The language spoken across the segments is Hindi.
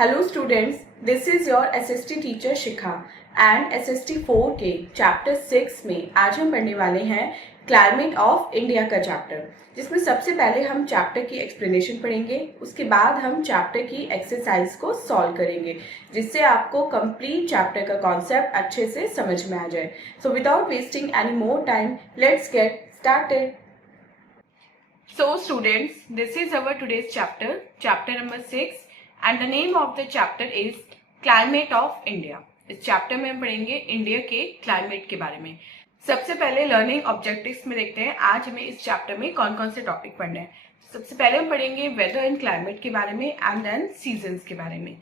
Hello students, this is your SST teacher Shikha and SST 4 के चैप्टर 6 में आज हम पढ़ने वाले हैं क्लाइमेट ऑफ इंडिया का चैप्टर, जिसमें सबसे पहले हम चैप्टर की एक्सप्लेनेशन पढ़ेंगे। उसके बाद हम चैप्टर की एक्सरसाइज को सॉल्व करेंगे, जिससे आपको कंप्लीट चैप्टर का कॉन्सेप्ट अच्छे से समझ में आ जाए। So without wasting any more time, let's get started. So students, this is our today's chapter number 6 and the name of the chapter is Climate of India। इस चैप्टर में हम पढ़ेंगे इंडिया के क्लाइमेट के बारे में। सबसे पहले लर्निंग ऑब्जेक्टिव्स में देखते हैं आज हमें इस चैप्टर में कौन कौन से टॉपिक पढ़ने हैं। सबसे पहले हम पढ़ेंगे वेदर एंड क्लाइमेट के बारे में एंड देन सीजन्स के बारे में।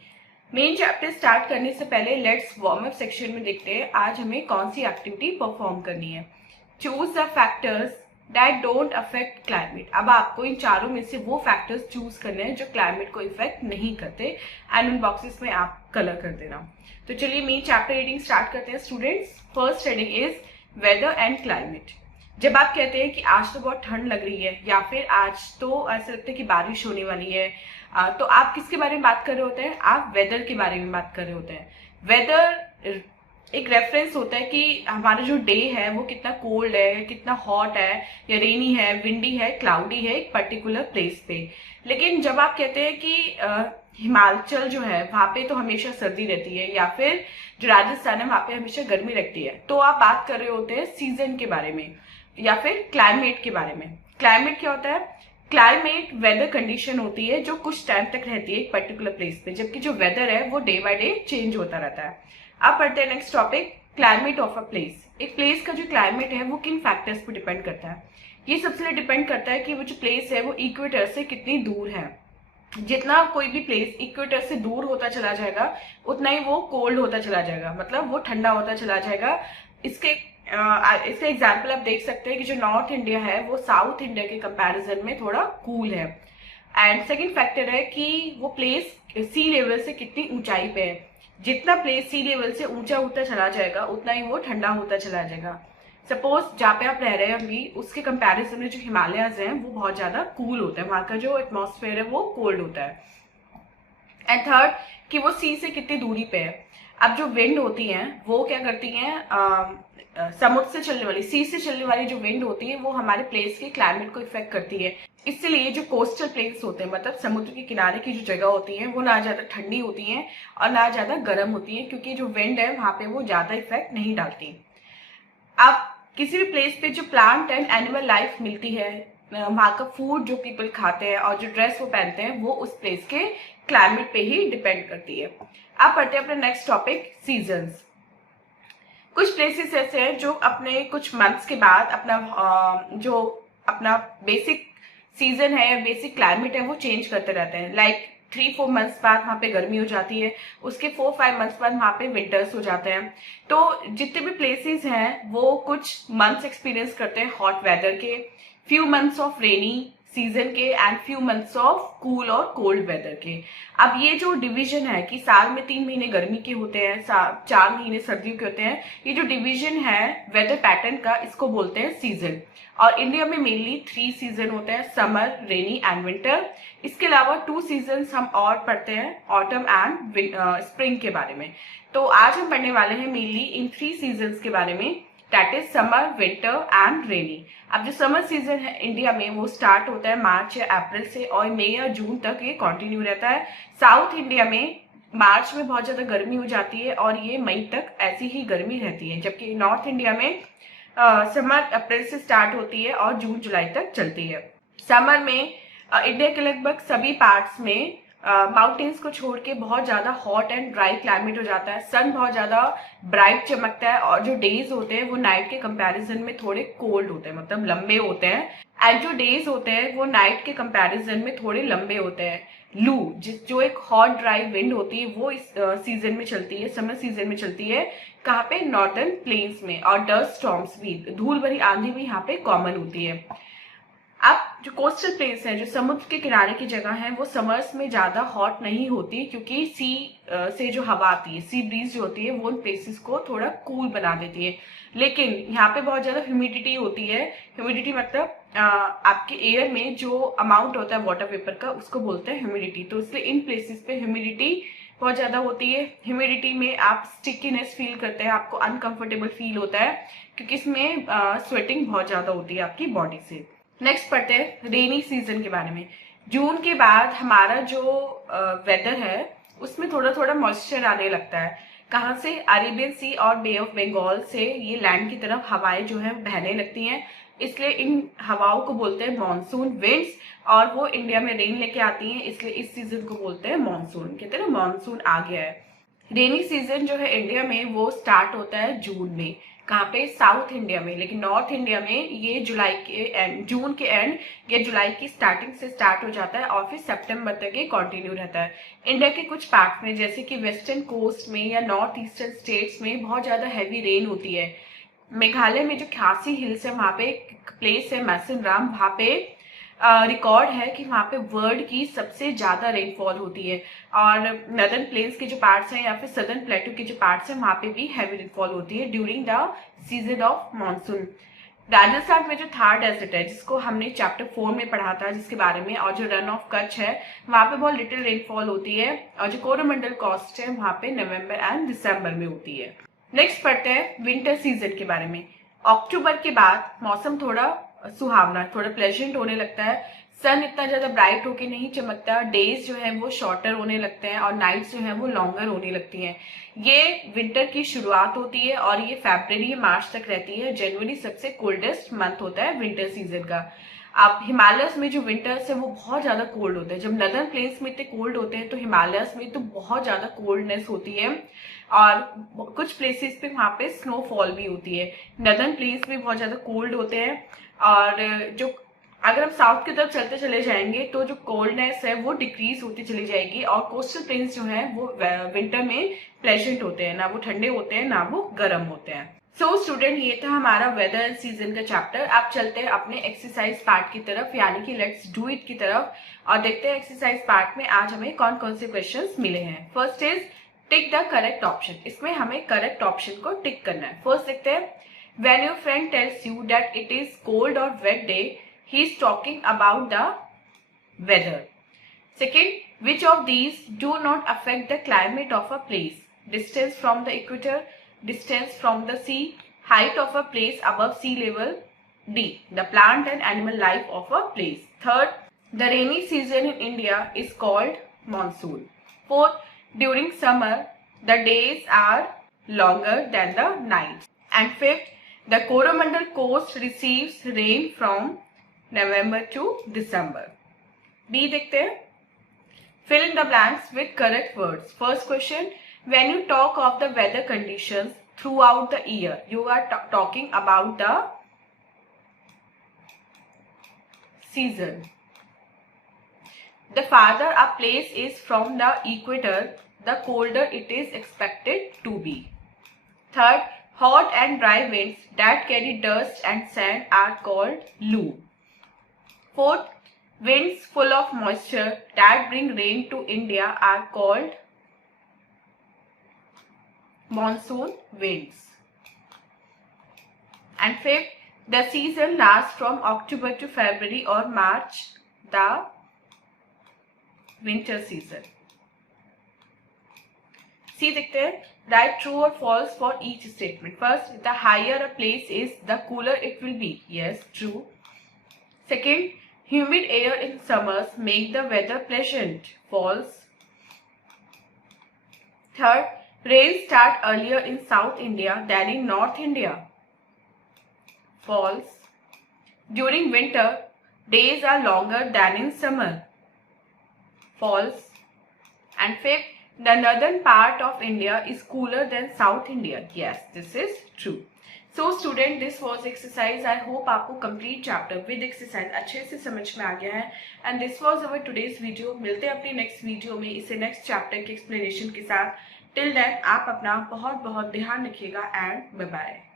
मेन चैप्टर स्टार्ट करने से पहले लेट्स वार्म अप सेक्शन में देखते हैं आज हमें कौन सी एक्टिविटी परफॉर्म करनी है। Choose the factors that don't affect climate. अब आपको इन चारों में से वो फैक्टर्स चूज करने हैं जो क्लाइमेट को इफेक्ट नहीं करते एंड उन बॉक्सेस में आप कलर कर देना। तो चलिए मेन चैप्टर रीडिंग स्टार्ट करते हैं students. First heading is whether and climate. जब आप कहते हैं कि आज तो बहुत ठंड लग रही है या फिर आज तो ऐसा लगता है कि बारिश होने वाली है, तो आप किसके बारे में बात कर रहे होते हैं? आप वेदर के बारे में बात कर रहे होते हैं। वेदर एक रेफरेंस होता है कि हमारा जो डे है वो कितना कोल्ड है, कितना हॉट है या रेनी है, विंडी है, क्लाउडी है एक पर्टिकुलर प्लेस पे। लेकिन जब आप कहते हैं कि हिमाचल जो है वहां पे तो हमेशा सर्दी रहती है या फिर जो राजस्थान है वहां पे हमेशा गर्मी लगती है, तो आप बात कर रहे होते हैं सीजन के बारे में या फिर क्लाइमेट के बारे में। क्लाइमेट क्या होता है? क्लाइमेट वेदर कंडीशन होती है जो कुछ टाइम तक रहती है एक पर्टिकुलर प्लेस पे, जबकि जो वेदर है वो डे बाय डे चेंज होता रहता है। अब पढ़ते हैं next topic, climate of a place. एक प्लेस का जो क्लाइमेट है वो किन फैक्टर्स पे डिपेंड करता है? ये सबसे डिपेंड करता है कि वो जो प्लेस है वो इक्वेटर से कितनी दूर है। जितना कोई भी प्लेस इक्वेटर से दूर होता चला जाएगा उतना ही वो कोल्ड होता चला जाएगा, मतलब वो ठंडा होता चला जाएगा। इसके एग्जाम्पल आप देख सकते हैं कि जो नॉर्थ इंडिया है वो साउथ इंडिया के कंपैरिजन में थोड़ा कूल है। एंड सेकेंड फैक्टर है कि वो प्लेस सी लेवल से कितनी ऊंचाई पे है। जितना प्लेस सी लेवल से ऊंचा होता चला जाएगा उतना ही वो ठंडा होता चला जाएगा। सपोज जहाँ पे आप रह रहे हैं अभी, उसके कंपैरिजन में जो हिमालयाज हैं वो बहुत ज्यादा कूल होता है, वहां का जो एटमॉस्फेयर है वो कोल्ड होता है। एंड थर्ड कि वो सी से कितनी दूरी पे है। अब जो विंड होती हैं वो क्या करती हैं, समुद्र से चलने वाली, सी से चलने वाली जो विंड होती है वो हमारे प्लेस के क्लाइमेट को इफेक्ट करती है। इसलिए जो कोस्टल प्लेस होते हैं, मतलब समुद्र के किनारे की जो जगह होती है वो ना ज्यादा ठंडी होती है और ना ज्यादा गर्म होती है, क्योंकि जो विंड है वहां पे वो ज्यादा इफेक्ट नहीं डालती। अब किसी भी प्लेस पे जो प्लांट एंड एनिमल लाइफ मिलती है, वहां का फूड जो पीपल खाते हैं और जो ड्रेस वो पहनते हैं वो उस प्लेस के क्लाइमेट पे ही डिपेंड करती है। अब पढ़ते हैं अपना नेक्स्ट टॉपिक, सीजन्स। कुछ प्लेसेस ऐसे हैं जो अपने कुछ मंथ्स के बाद अपना बेसिक सीजन है या बेसिक क्लाइमेट है वो चेंज करते रहते हैं। लाइक 3-4 मंथ्स बाद वहां पे गर्मी हो जाती है, उसके 4-5 मंथ्स बाद वहां पे विंटर्स हो जाते हैं। तो जितने भी प्लेसेस हैं वो कुछ मंथ्स एक्सपीरियंस करते हैं हॉट वेदर के, few months of rainy season के and few months of cool और कोल्ड वेदर के। अब ये जो डिवीजन है कि साल में 3 महीने गर्मी के होते हैं, 4 महीने सर्दियों के होते हैं, ये जो डिवीजन है वेदर पैटर्न का, इसको बोलते हैं सीजन। और इंडिया में मेनली 3 सीजन होते हैं, समर, रेनी एंड विंटर। इसके अलावा 2 सीजन्स हम और पढ़ते हैं, ऑटम एंड स्प्रिंग के बारे में। तो आज हम पढ़ने वाले हैं मेनली इन 3 सीजन्स के बारे में, that is summer, winter and rainy. अब जो समर सीजन है इंडिया में वो स्टार्ट होता है मार्च या अप्रैल से और मई या जून तक ये कंटिन्यू रहता है। साउथ इंडिया में मार्च में बहुत ज्यादा गर्मी हो जाती है और ये मई तक ऐसी ही गर्मी रहती है, जबकि नॉर्थ इंडिया में समर अप्रैल से स्टार्ट होती है और जून जुलाई तक चलती है। समर में इंडिया के लगभग सभी पार्ट्स में माउंटेन्स को छोड़ के बहुत ज्यादा हॉट एंड ड्राई क्लाइमेट हो जाता है। सन बहुत ज्यादा ब्राइट चमकता है और जो डेज होते हैं वो नाइट के कंपैरिजन में थोड़े कोल्ड होते हैं, मतलब लंबे होते हैं। एंड जो डेज होते हैं वो नाइट के कंपैरिजन में थोड़े लंबे होते हैं। लू जो एक हॉट ड्राई विंड होती है वो इस सीजन में चलती है, समर सीजन में चलती है। कहाँ पे? नॉर्दर्न प्लेन्स में। और डस्ट स्टॉर्म्स भी, धूल भरी आंधी भी यहाँ पे कॉमन होती है। अब जो कोस्टल प्लेस है, जो समुद्र के किनारे की जगह है, वो समर्स में ज्यादा हॉट नहीं होती, क्योंकि सी से जो हवा आती है, सी ब्रीज जो होती है वो उन प्लेसेस को थोड़ा कूल बना देती है। लेकिन यहाँ पे बहुत ज्यादा ह्यूमिडिटी होती है। ह्यूमिडिटी मतलब आपके एयर में जो अमाउंट होता है वाटर वेपर का, उसको बोलते हैं ह्यूमिडिटी। तो इसलिए इन प्लेसेस पे ह्यूमिडिटी बहुत ज़्यादा होती है। ह्यूमिडिटी में आप स्टिकीनेस फील करते हैं, आपको अनकंफर्टेबल फील होता है क्योंकि इसमें स्वेटिंग बहुत ज़्यादा होती है आपकी बॉडी से। नेक्स्ट पढ़ते हैं रेनी सीजन के बारे में। जून के बाद हमारा जो वेदर है उसमें थोड़ा थोड़ा मॉइस्चर आने लगता है। कहाँ से? अरेबियन सी और बे ऑफ बंगाल से ये लैंड की तरफ हवाएं जो है बहने लगती हैं, इसलिए इन हवाओं को बोलते हैं मॉनसून विंड्स, और वो इंडिया में रेन लेके आती हैं, इसलिए इस सीजन को बोलते हैं मॉनसून। कहते हैं ना मॉनसून आ गया है। रेनी सीजन जो है इंडिया में वो स्टार्ट होता है जून में। कहाँ पे? साउथ इंडिया में। लेकिन नॉर्थ इंडिया में ये जुलाई के एंड, जून के एंड या जुलाई की स्टार्टिंग से स्टार्ट हो जाता है और फिर सितंबर तक ये कंटिन्यू रहता है। इंडिया के कुछ पार्ट में जैसे कि वेस्टर्न कोस्ट में या नॉर्थ ईस्टर्न स्टेट्स में बहुत ज्यादा हैवी रेन होती है। मेघालय में जो खासी हिल्स है वहां पे प्लेस है मैसिनराम, वहां पे रिकॉर्ड है कि वहां पे वर्ल्ड की सबसे ज्यादा रेनफॉल होती है। और नदर्न प्लेन्स के जो पार्ट्स हैं या फिर सदर्न प्लेटू के जो पार्ट्स हैं वहां पे भी हैवी रेनफॉल होती है during the season of monsoon. Rajasthan में जो थार डेजर्ट है जिसको हमने चैप्टर 4 में पढ़ा था जिसके बारे में, और जो रन ऑफ कच्छ है वहां पे बहुत लिटिल रेनफॉल होती है, और जो कोरोमंडल कोस्ट है वहां पे नवंबर एंड दिसंबर में होती है। नेक्स्ट पढ़ते हैं विंटर सीजन के बारे में। अक्टूबर के बाद मौसम थोड़ा सुहावना, थोड़ा प्लेजेंट होने लगता है। सन इतना ज्यादा ब्राइट होके नहीं चमकता, डेज जो है वो शॉर्टर होने लगते हैं और नाइट्स जो है वो लॉन्गर होने लगती हैं। ये विंटर की शुरुआत होती है और ये फरवरी मार्च तक रहती है। जनवरी सबसे कोल्डेस्ट मंथ होता है विंटर सीजन का। अब हिमालयस में जो विंटर्स है वो बहुत ज्यादा कोल्ड होते हैं। जब नदर्न प्लेन्स में इतने कोल्ड होते हैं तो हिमालयस में तो बहुत ज्यादा कोल्डनेस होती है, और कुछ प्लेसेस पे वहां पे स्नोफॉल भी होती है। नदर्न प्लेन्स में बहुत ज्यादा कोल्ड होते हैं, और जो अगर हम साउथ की तरफ चलते चले जाएंगे तो जो कोल्डनेस है वो डिक्रीज होती चली जाएगी, और कोस्टल प्लेन्स जो है वो विंटर में प्लेजेंट होते हैं, ना वो ठंडे होते हैं ना वो गर्म होते हैं। सो स्टूडेंट, ये था हमारा वेदर एंड सीजन का चैप्टर। आप चलते हैं अपने एक्सरसाइज पार्ट की तरफ, यानी कि लेट्स डू इट की तरफ, और देखते हैं एक्सरसाइज पार्ट में आज हमें कौन कौन से क्वेश्चंस मिले हैं। First is tick the correct option. इसमें हमें करेक्ट ऑप्शन को टिक करना है। फर्स्ट देखते हैं, when your friend tells you that it is cold or wet day, he is talking about the weather. Second, which of these do not affect the climate of a place? Distance from the equator, distance from the sea, height of a place above sea level. D, the plant and animal life of a place. Third, the rainy season in India is called monsoon. Fourth, during summer the days are longer than the nights. And fifth, the Coromandel coast receives rain from November to December. B देखते हैं, fill in the blanks with correct words. First question, when you talk of the weather conditions throughout the year, you are talking about the season. The farther a place is from the equator, the colder it is expected to be. Third, hot and dry winds that carry dust and sand are called loo. Fourth, winds full of moisture that bring rain to India are called monsoon winds. And fifth, the season lasts from October to February or March, the winter season. See देखते हैं, write true or false for each statement. First, the higher a place is, the cooler it will be. Yes, true. Second, humid air in summers make the weather pleasant. False. Third, rains start earlier in South India than in North India. False. During winter, days are longer than in summer. False. And fifth, the northern part of India is cooler than South India. Yes, this is true. So student, this was exercise. I hope आपको complete chapter with exercise अच्छे से समझ में आ गया है. And this was our today's video. मिलते हैं अपनी next video में इसे next chapter के explanation के साथ. Till then, आप अपना बहुत बहुत ध्यान रखिएगा and bye bye.